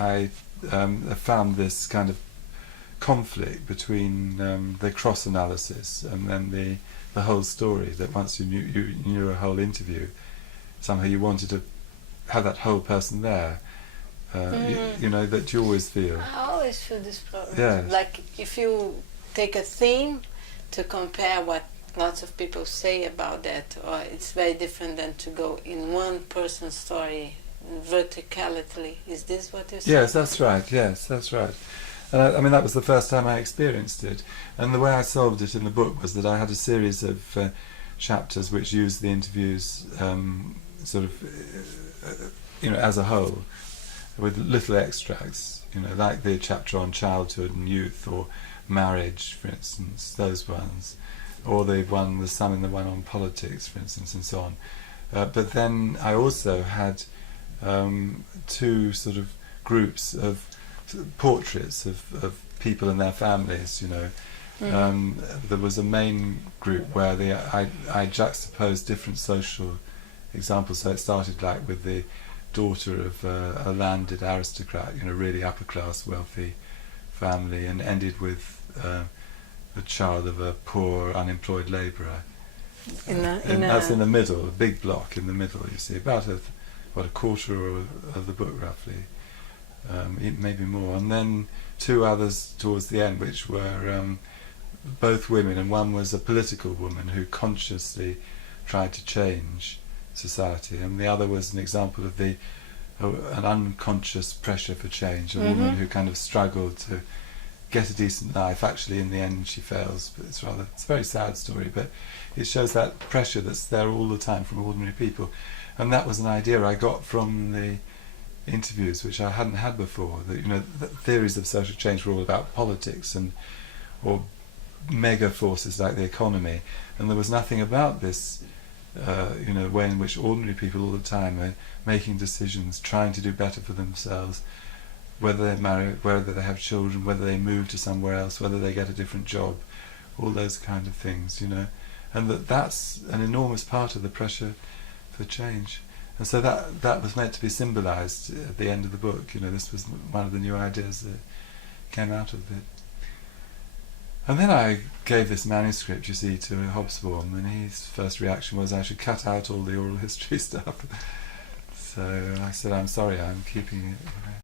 I found this kind of conflict between the cross analysis and then the whole story, that once you knew a whole interview, somehow you wanted to have that whole person there. You know, that you always feel. I always feel this problem. Yeah. Like if you take a theme to compare what lots of people say about that, or it's very different than to go in one person's story vertically. Is this what you're saying? Yes, that's right. Yes, that's right. And I mean, that was the first time I experienced it. And the way I solved it in the book was that I had a series of chapters which used the interviews sort of, you know, as a whole, with little extracts, you know, like the chapter on childhood and youth, or marriage, for instance, those ones, or some in the one on politics, for instance, and so on. But then I also had two sort of groups of portraits of people and their families, you know. There was a main group where I juxtaposed different social examples. So it started like with the daughter of a landed aristocrat, you know, really upper class, wealthy family, and ended with the child of a poor, unemployed labourer. That's in the middle, a big block in the middle. You see, about a quarter of the book roughly, maybe more. And then two others towards the end, which were both women, and one was a political woman who consciously tried to change society, and the other was an example of an unconscious pressure for change, a woman who kind of struggled to get a decent life. Actually, in the end, she fails, but it's a very sad story, but it shows that pressure that's there all the time from ordinary people. And that was an idea I got from the interviews, which I hadn't had before, that, you know, the theories of social change were all about politics or mega forces like the economy, and there was nothing about this you know, way in which ordinary people all the time are making decisions, trying to do better for themselves, whether they're married, whether they have children, whether they move to somewhere else, whether they get a different job, all those kind of things, you know. And that's an enormous part of the pressure for change. And so that was meant to be symbolised at the end of the book. You know, this was one of the new ideas that came out of it. And then I gave this manuscript, you see, to Hobsbawm, and his first reaction was I should cut out all the oral history stuff. So I said, I'm sorry, I'm keeping it.